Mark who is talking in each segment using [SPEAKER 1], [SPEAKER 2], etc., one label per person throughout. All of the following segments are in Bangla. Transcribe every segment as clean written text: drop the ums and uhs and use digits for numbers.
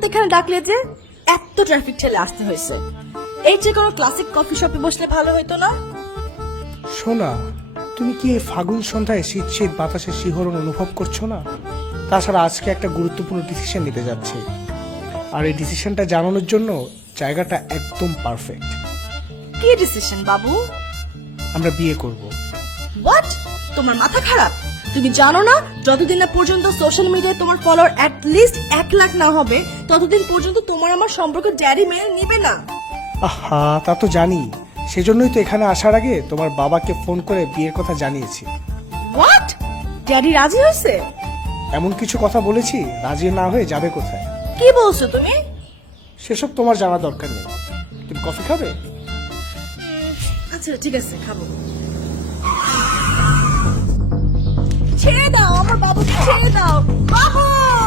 [SPEAKER 1] এখানে ডাকলে যে? এত ট্রাফিক ঠেলে আসতে হয়েছে। এই যে কোনো ক্লাসিক কফি শপে বসলে ভালো হইতো না?
[SPEAKER 2] সোনা, তুমি কি এই ফাগুন সন্ধ্যায় শীত শীত বাতাসের শিহরণ অনুভব করছো না? তাছাড়া আজকে একটা গুরুত্বপূর্ণ ডিসিশন নিতে যাচ্ছি, আর এই ডিসিশনটা জানানোর জন্য জায়গাটা একদম পারফেক্ট।
[SPEAKER 1] কি ডিসিশন বাবু?
[SPEAKER 2] আমরা বিয়ে করব।
[SPEAKER 1] হোয়াট? তোমার মাথা খারাপ? তুমি জানো না যতদিন না পর্যন্ত সোশ্যাল মিডিয়ায় তোমার ফলোয়ার অ্যাট লিস্ট 1 লাখ না হবে ততদিন পর্যন্ত তোমার আমার সম্পর্ক ড্যাডি মেনে নিবে না।
[SPEAKER 2] আহা, তা তো জানি, সেজন্যই তো এখানে আসার আগে তোমার বাবাকে ফোন করে বিয়ের কথা জানিয়েছি।
[SPEAKER 1] হোয়াট? ড্যাডি রাজি হয়েছে?
[SPEAKER 2] এমন কিছু কথা বলেছি, রাজি না হয়ে যাবে কোথায়?
[SPEAKER 1] কি বলছো তুমি?
[SPEAKER 2] সেসব তোমার জানা দরকার নেই। তুমি কফি খাবে?
[SPEAKER 1] আচ্ছা ঠিক আছে, খাবো। ছেড়ে দাও আমার বাবুকে, ছেড়ে দাও বাবু।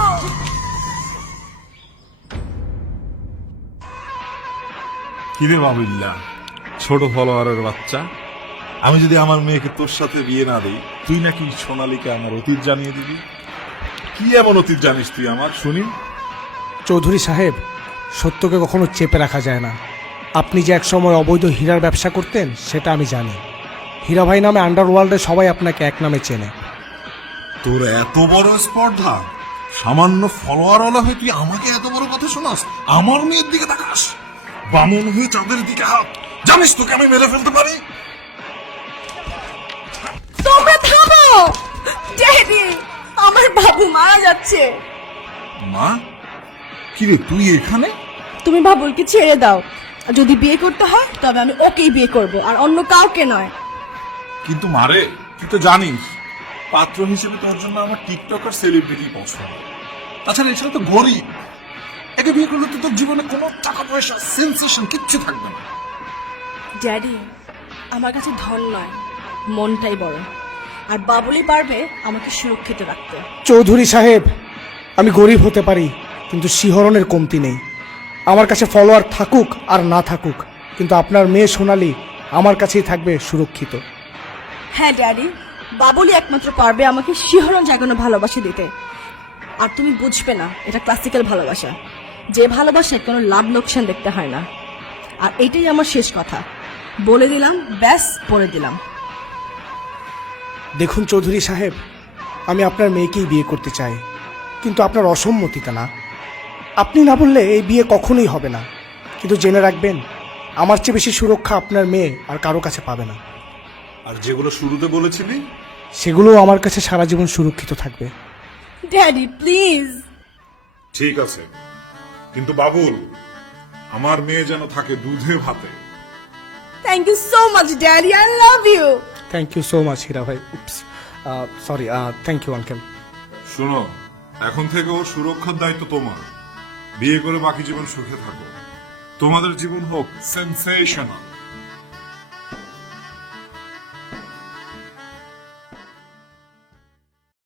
[SPEAKER 3] কিরে বাবুল্লাহ, ছোট ফলোয়ারের বাচ্চা, আমি যদি আমার মেয়েকে তোর সাথে বিয়ে না দিই, তুই নাকি সোনালীকে আমার অতীত জানিয়ে দিবি? কি এমন অতীত জানিস তুই আমার, শুনি?
[SPEAKER 2] চৌধুরী সাহেব, সত্যকে কখনো চেপে রাখা যায় না। আপনি যে একসময় অবৈধ হীরার ব্যবসা করতেন সেটা আমি জানি। হীরা ভাই নামে আন্ডারওয়ার্ল্ডে সবাই আপনাকে এক নামে চেনে।
[SPEAKER 3] তোর এত বড় স্পর্ধা, সামান্য ফলোয়ারওয়ালা হয়ে তুই আমাকে এত বড় কথা শোনাস? আমার মেয়ের দিকে তাকাস, বামন হয়ে চাঁদের দিকে হাত। জানিস তোকে আমি মেরে ফেলতে পারি।
[SPEAKER 1] তোমরা থামো। ড্যাডি, আমার বাবু মারা যাচ্ছে।
[SPEAKER 3] মা? কিরে তুই এখানে?
[SPEAKER 1] তুমি বাবুলকে ছেড়ে দাও। যদি বিয়ে করতে হয় তবে আমি ওকেই বিয়ে করব, আর অন্য কাউকে নয়।
[SPEAKER 3] কিন্তু মারে, তুই তো জানিস পাত্র হিসেবে তোর জন্য আমার টিকটক আর সেলিব্রিটি পছন্দ। তাছাড়া এছাড়া তো গরিব, একে বিয়ে করলে তো তোর জীবনে কোনো টাকা পয়সা সেন্সেশন কিচ্ছু থাকবে না।
[SPEAKER 1] ড্যাডি, আমার কাছে ধন নয়, মনটাই বড়, আর বাবুলই পারবে আমাকে সুরক্ষিত রাখতে।
[SPEAKER 2] চৌধুরী সাহেব, আমি গরিব হতে পারি, কিন্তু শিহরণের কমতি নেই। আমার কাছে ফলোয়ার থাকুক আর না থাকুক, কিন্তু আপনার মেয়ে সোনালী আমার কাছেই থাকবে সুরক্ষিত।
[SPEAKER 1] হ্যাঁ ড্যাডি, বাবুলই একমাত্র পারবে আমাকে শিহরণ জাগানো ভালোবাসা দিতে। আর তুমি বুঝবে না, এটা ক্লাসিক্যাল ভালোবাসা, যে ভালোবাসায় কোনো লাভ লোকসান দেখতে হয় না। আর এটাই আমার শেষ কথা, বলে দিলাম, ব্যাস বলে দিলাম।
[SPEAKER 2] দেখুন চৌধুরী সাহেব, আমি আপনার মেয়েকেই বিয়ে করতে চাই, কিন্তু আপনার অসম্মতিতে না। আপনি না বললে এই বিয়ে কখনোই হবে না, কিন্তু জেনে রাখবেন, আমার চেয়ে বেশি সুরক্ষা আপনার মেয়ে আর কারো কাছে পাবে না।
[SPEAKER 3] আর যেগুলো শুরুতে বলেছিলি
[SPEAKER 2] সেগুলোও আমার কাছে সারা জীবন সুরক্ষিত থাকবে।
[SPEAKER 1] Daddy please.
[SPEAKER 3] ঠিক আছে, কিন্তু বাবুল, আমার মেয়ে যেন থাকে দুধে ভাতে।
[SPEAKER 1] Thank you so much daddy, I love you.
[SPEAKER 2] Thank you so much Hira ভাই। Sorry, thank you uncle.
[SPEAKER 3] শোনো, এখন থেকে ওর সুরক্ষার দায়িত্ব তোমার। বিয়ে করে বাকি জীবন সুখে থাকো, তোমাদের জীবন হোক সেন্সেশনাল।